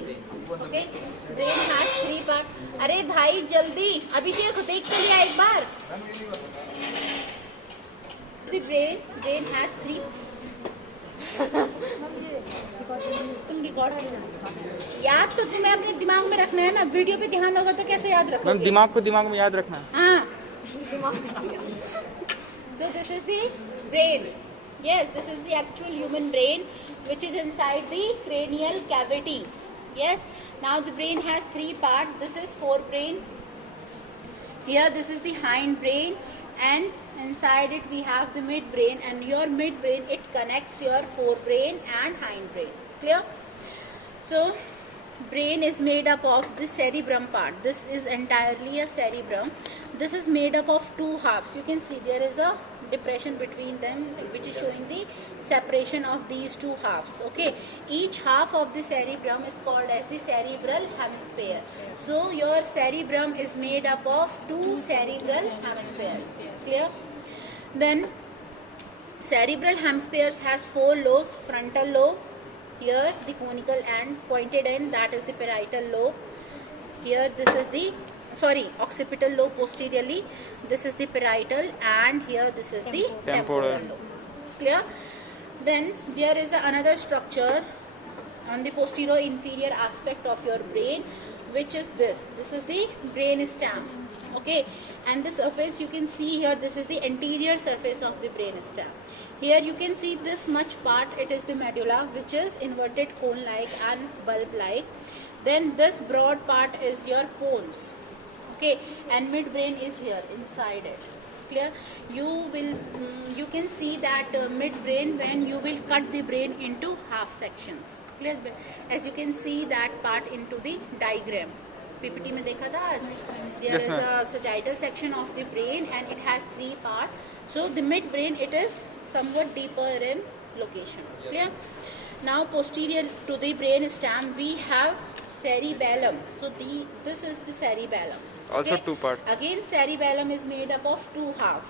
brain. Okay, brain has three parts. अरे भाई जल्दी, अभिषेक देख के लिया एक बार. The brain has three. तुम रिकॉर्ड याद तो तुम्हें अपने दिमाग में रखना है ना, वीडियो पे ध्यान होगा तो कैसे याद रखोगे? मैम दिमाग को दिमाग में याद रखना है. हाँ. So this is the brain. Yes, this is the actual human brain which is inside the cranial cavity. Yes. Now the brain has three parts. This is forebrain. Here this is the hindbrain, and inside it we have the midbrain, and your midbrain it connects your forebrain and hindbrain. Clear? So brain is made up of the cerebrum part. This is entirely a cerebrum. This is made up of two halves. You can see there is a depression between them which is showing the separation of these two halves. Okay, each half of the cerebrum is called as the cerebral hemisphere. So your cerebrum is made up of two cerebral hemispheres. Clear? Then cerebral hemispheres has four lobes. Frontal lobe, here the conical and pointed end, that is the parietal lobe. Here this is the occipital lobe posteriorly, this is the parietal, and here this is the temporal lobe. Clear? Then there is another structure on the posterior inferior aspect of your brain, which is this is the brain stem. Okay, and the surface you can see here, this is the anterior surface of the brain stem. Here you can see this much part, it is the medulla, which is inverted cone like and bulb like. Then this broad part is your pons. Okay, and midbrain is here inside it. Clear? You can see that midbrain when you will cut the brain into half sections. Clear? As you can see that part into the diagram. PPT में देखा था आज. There is a sagittal section of the brain and it has three parts. So the midbrain, it is somewhat deeper in location. Clear? Now posterior to the brain stem we have cerebellum. So this is the cerebellum. Also okay? two part. Again cerebellum is made up of two halves,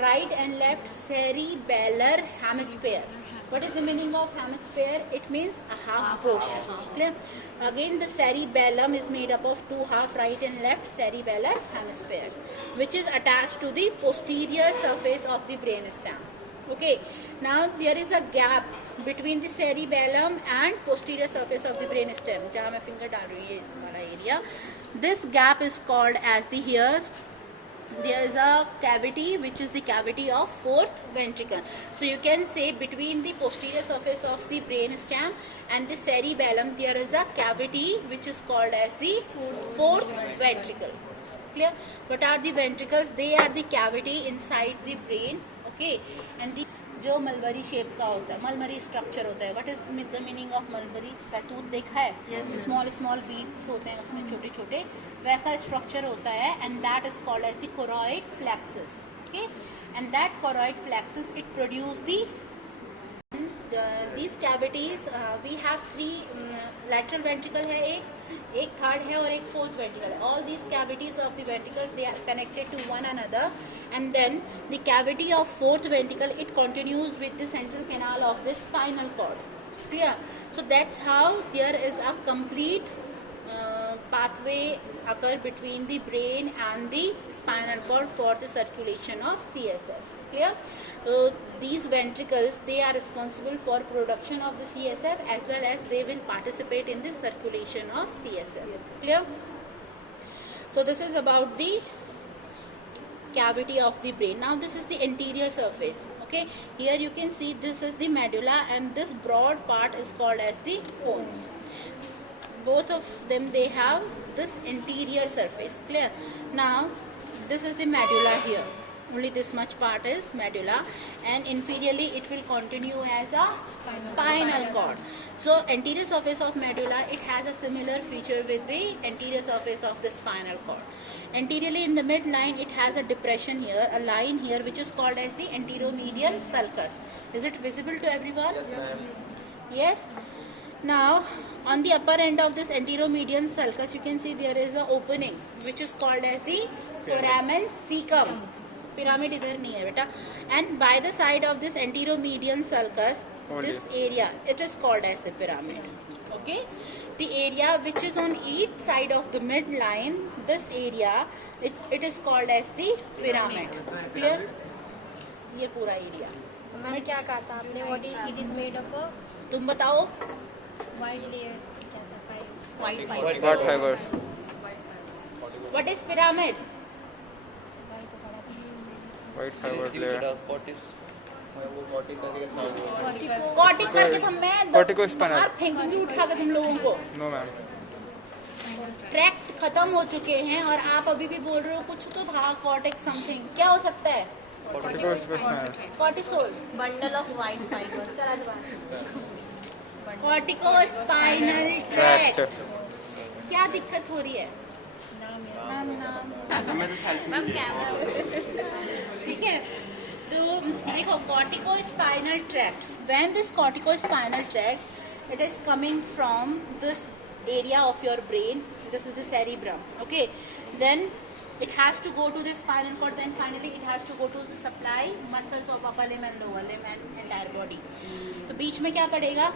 right and left cerebellar hemispheres. What is the meaning of hemisphere? It means a half portion. Clear? Again the cerebellum is made up of two half, right and left cerebellar hemispheres, which is attached to the posterior surface of the brain stem. Okay, now there is a gap between the cerebellum and posterior surface of the brain stem. जहाँ मैं finger डाल रही हूँ ये वाला area. This gap is called as the here. There is a cavity which is the cavity of fourth ventricle. So you can say between the posterior surface of the brain stem and the cerebellum there is a cavity which is called as the fourth ventricle. Clear? What are the ventricles? They are the cavity inside the brain. Okay, and the जो mulberry shape का होता है, mulberry structure होता है. What is the meaning of mulberry? सैतूत देखा है? Small beads होते हैं उसमें छोटे छोटे, वैसा स्ट्रक्चर होता है, and that is called as the choroid plexus. Okay, and that choroid plexus it produce the these cavities. We have three lateral ventricle है, एक third है और एक fourth ventricle है. All these cavities of the ventricles they are connected to one another, and then the cavity of fourth ventricle it continues with the central canal of the spinal cord. Clear? So that's how there is a complete pathway occur between the brain and the spinal cord for the circulation of CSF. Clear? So these ventricles they are responsible for production of the CSF as well as they will participate in the circulation of CSF. Clear? So this is about the cavity of the brain. Now this is the anterior surface. Okay, here you can see this is the medulla and this broad part is called as the pons. Both of them they have this anterior surface. Clear? Now this is the medulla here. Only this much part is medulla, and inferiorly it will continue as a spinal cord. So anterior surface of medulla it has a similar feature with the anterior surface of the spinal cord. Anteriorly in the midline it has a depression here, a line here which is called as the anteromedian sulcus. Is it visible to everyone? Yes. Now on the upper end of this anteromedian sulcus you can see there is a opening which is called as the foramen cecum. Pyramid इधर नहीं है बेटा. And by the side of this anteromedian sulcus, this area it is called as the pyramid. Okay, the area which is on each side of the midline, this area, it is called as the pyramid. Clear? ये पूरा area. Ma'am क्या कहा था आपने? What it is made of? तुम बताओ. White layers क्या था? White White fibers. What is pyramid? White fibers layer. कॉटिक करके तुम मैं Corticospinal. बाहर फेंकूंगी उठा के तुम लोगों को. No ma'am. ट्रैक्ट खत्म हो चुके हैं और आप अभी भी बोल रहे हो कुछ तो था कॉर्टेक्स समथिंग. क्या हो सकता है? Corticospinal. Cortisol. Bundle of white fibre. Corticospinal Tract. Tract. क्या दिक्कत हो रही है? नाम मैम कैमरा ठीक है. तो देखो corticospinal tract. When this corticospinal tract, it is coming from this area of your brain. This is the cerebrum. Okay. Then it has to go to the spinal cord. Then finally it has to go to the supply muscles of upper limb and lower limb and entire body. तो बीच में क्या पड़ेगा?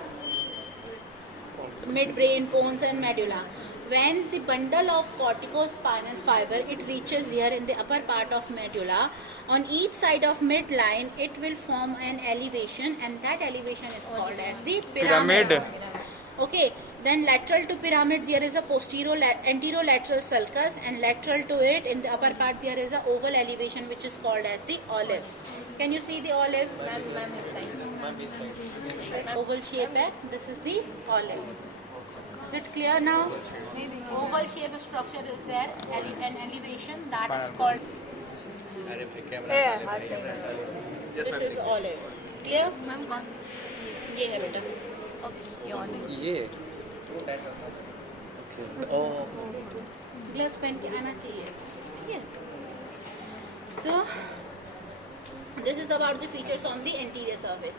Midbrain, pons and medulla. When the bundle of corticospinal fiber it reaches here in the upper part of medulla, on each side of midline it will form an elevation, and that elevation is called as the pyramid. Okay. Then lateral to pyramid there is a anterolateral sulcus, and lateral to it in the upper part there is a oval elevation which is called as the olive. Can you see the olive? Oval shape है. This is the olive. Is it clear now? Oval shape structure is there. An elevation that is called. This is olive. Clear? Ma'am कौन? ये है बेटा. ये glass pen के आना चाहिए. ठीक है. So this is about the features on the anterior surface,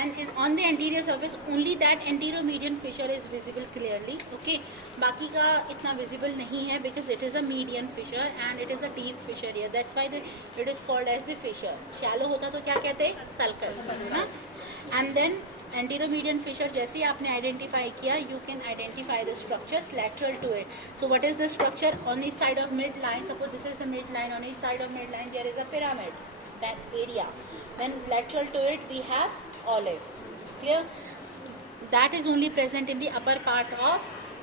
and on the anterior surface only that anteromedian fissure is visible clearly. Okay. बाकी का इतना visible नहीं है because it is a median fissure and it is a deep fissure here. That's why it is called as the fissure. Shallow होता तो क्या कहते हैं? Sulcus. And then anteromedian fissure जैसे ही आपने identify किया, you can identify the structures lateral to it. So what is the structure on each side of midline? Suppose this is the midline. On each side of midline there is a pyramid. That area. Then lateral to it we have olive. Clear? That is only present in the upper part of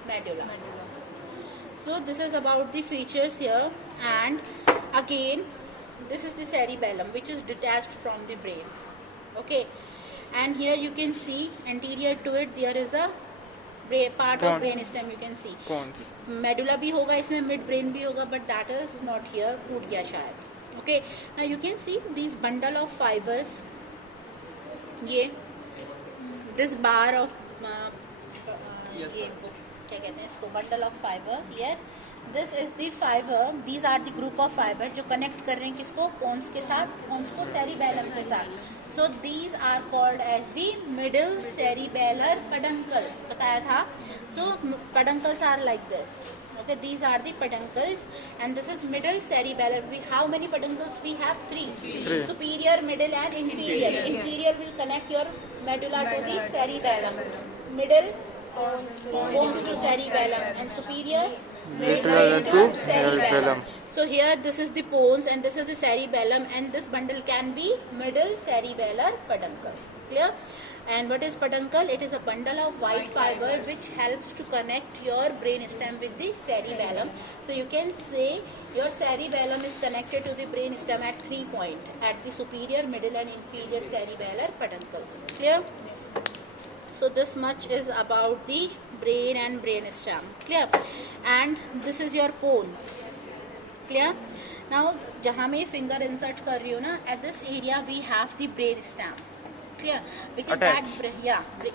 medulla. So this is about the features here, and again this is the cerebellum which is detached from the brain. Okay. And here you can see anterior to it there is a part of brain stem. You can see Pons. medulla भी होगा इसमें, mid brain भी होगा, but that is not here. टूट गया शायद. Okay. Now you can see these bundle of fibers. ये this bar of ये क्या कहते हैं इसको? Bundle of fiber. Yes. This is the fiber. These are the group of fiber जो connect कर रहे हैं किसको? Pons के साथ. Pons को cerebellum के साथ. So these are called as the middle cerebellar peduncles. बताया था. So peduncles are like this. Okay, these are the peduncles, and this is middle cerebellar. How many peduncles we have? Three. Superior, middle, and inferior. Inferior will connect your medulla to the cerebellum. Middle pons to cerebellum, and superior Medulla to cerebellum. So here this is the pons and this is the cerebellum, and this bundle can be middle cerebellar peduncle. Clear? And what is peduncle? It is a bundle of white fiber which helps to connect your brain stem with the cerebellum. So you can say your cerebellum is connected to the brain stem at 3 points, at the superior, middle and inferior cerebellar peduncles. Clear? So this much is about the brain and brain stem. Clear? And this is your pons. Clear? Now जहाँ मैं finger insert कर रही हूँ ना, at this area we have the brain stem. Clear? Because Attached.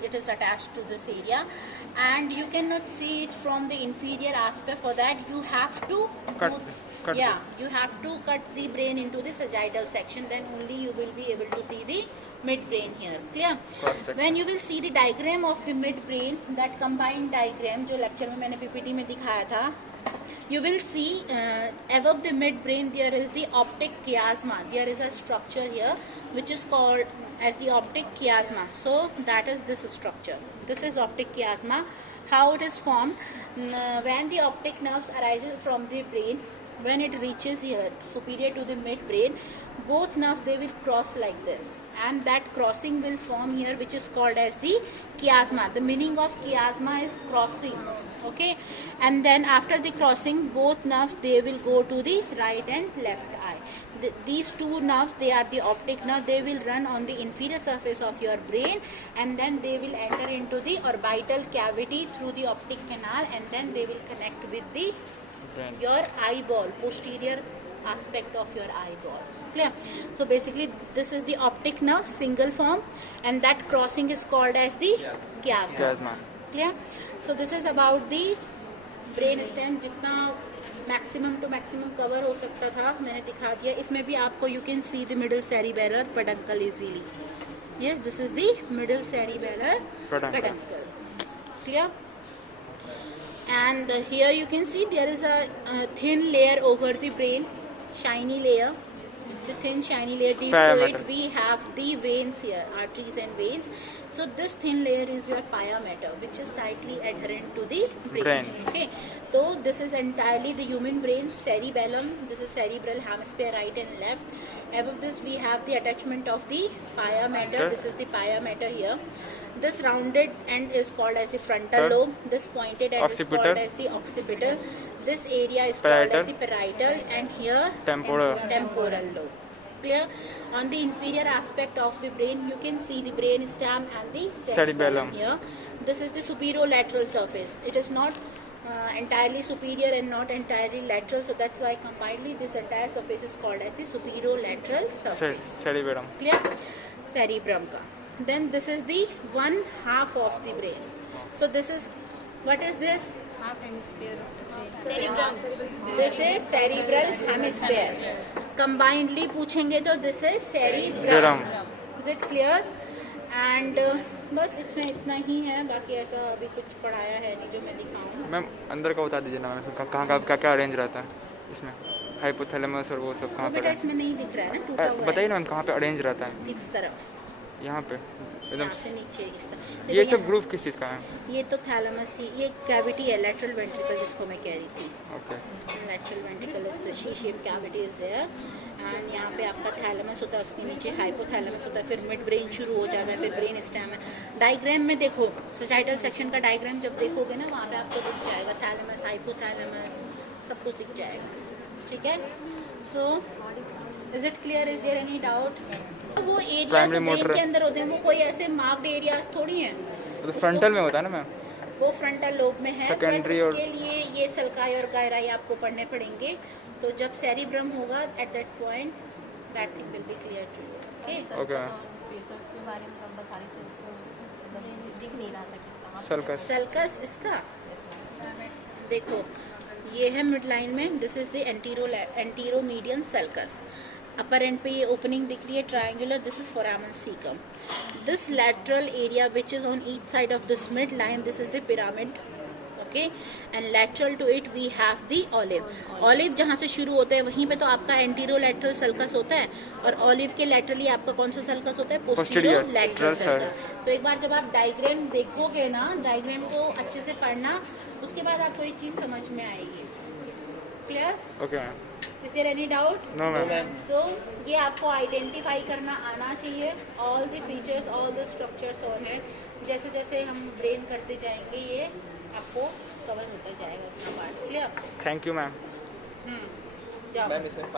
it is attached to this area, and you cannot see it from the inferior aspect. For that you have to Cut you have to cut the brain into the sagittal section. Then only you will be able to see the midbrain here. Clear? Cross section. When you will see the diagram of the midbrain, that combined diagram जो lecture में मैंने PPT में दिखाया था, you will see above the midbrain there is the optic chiasma. There is a structure here which is called as the optic chiasma. So that is this structure. This is optic chiasma. How it is formed? When the optic nerves arises from the brain, when it reaches here superior to the midbrain, both nerves they will cross like this, and that crossing will form here, which is called as the chiasma. The meaning of chiasma is crossing. Okay, and then after the crossing, both nerves they will go to the right and left eye. These two nerves, they are the optic nerve. They will run on the inferior surface of your brain, and then they will enter into the orbital cavity through the optic canal, and then they will connect with the Brain. your eyeball, posterior aspect of your eyeball. Clear? So basically this is the optic nerve, single form, and that crossing is called as the chiasma. Chiasma. Clear? So this is about the brain stem. जितना maximum to maximum cover हो सकता था मैंने दिखा दिया. इसमें भी आपको you can see the middle cerebellar peduncle easily. Yes, this is the middle cerebellar peduncle. Clear? And here you can see there is a thin layer over the brain, shiny layer. The thin shiny layer, due to Pia-mater. it we have the veins here, arteries and veins. So this thin layer is your pia mater, which is tightly adherent to the brain. Okay, so this is entirely the human brain, cerebellum. This is cerebral hemisphere, right and left. Above this we have the attachment of the pia mater. This is the pia mater here. This rounded end is called as the frontal lobe. This pointed end is called as the occipital. This area is called as the parietal, and here Temporal. temporal lobe. Clear? On the inferior aspect of the brain, you can see the brain stem and the cerebellum here. This is the superolateral surface. It is not entirely superior and not entirely lateral, so that's why combinedly this entire surface is called as the superolateral surface. Cerebellum. Clear? Cerebrum ka. Then this is the one half of the brain. So this is, what is this? Half hemisphere of the brain. Cerebrum. This is cerebral hemisphere. Combinedly पूछेंगे तो this is cerebrum. Is it clear? And बस इतना ही है, बाकी ऐसा अभी कुछ पढ़ाया है नहीं जो मैं दिखाऊं. मैम अंदर का बता दीजिए ना मैम, कहाँ कहाँ क्या क्या अरेंज रहता है इसमें, हाइपोथैलेमस और वो सब कहाँ बेटा पे इसमें नहीं दिख रहा है ना, टूटा हुआ बताइए है. ना मैम कहाँ पे अरेंज रहता है. इस तरफ, यहाँ पे एकदम. यहाँ से नीचे इस तरफ. ये देखो सब ग्रुप किस चीज़ का है? ये तो थैलेमस ही, ये कैविटी है, लेटरल वेंट्रिकल जिसको मैं कह रही थी. Okay. Lateral ventricle is the C shape cavity is there, and यहाँ पे आपका थैलेमस होता है, उसके नीचे हाइपोथैलेमस होता है, फिर मिड ब्रेन शुरू हो जाता है, फिर ब्रेन स्टेम है. डायग्राम में देखो, सोसाइटल सेक्शन का डायग्राम जब देखोगे ना, वहाँ पे आपको दिख जाएगा थैलेमस, हाइपोथैलेमस, सब कुछ दिख जाएगा. ठीक है? So is it clear? Is there any doubt? वो एरिया तो ब्रेन के अंदर होते हैं, वो कोई ऐसे मार्क्ड एरियाज थोड़ी हैं. तो फ्रंटल में होता है ना मैम? वो फ्रंटल लोब में है, बट Secondary और- उसके लिए ये सल्काई और गायराई आपको पढ़ने पड़ेंगे. तो जब सेरिब्रम होगा, at that point that thing will be clear to you. Okay? Okay. के बारे में हम बता रहे थे, उसको ब्रेन दिख नहीं रहा था कि कहाँ पे सल्कस. सल्कस इसका देखो, ये है मिड लाइन में, this is the anteromedian sulcus. Upper end पे ये ओपनिंग दिख रही है triangular, this is foramen caecum. This lateral area which is on each side of this mid line, this is the pyramid. Okay, and lateral to it we have the olive. Olive जहाँ से शुरू होता है वहीं पे तो आपका anterolateral sulcus होता है, और ऑलिव के लैटरली आपका कौन सा सल्कस होता है? Posterior posterior lateral sulcus. तो एक बार जब आप डायग्राम देखोगे ना, डायग्राम को अच्छे से पढ़ना, उसके बाद आपको ये चीज़ समझ में आएगी. Clear? Okay ma'am. Is there any doubt? No ma'am. So ये आपको आइडेंटिफाई करना आना चाहिए. All the features, all the structures on it. जैसे जैसे हम ब्रेन करते जाएंगे, ये आपको कवर होता जाएगा अपना part. Clear? Thank you ma'am. जाओ. मैम इसमें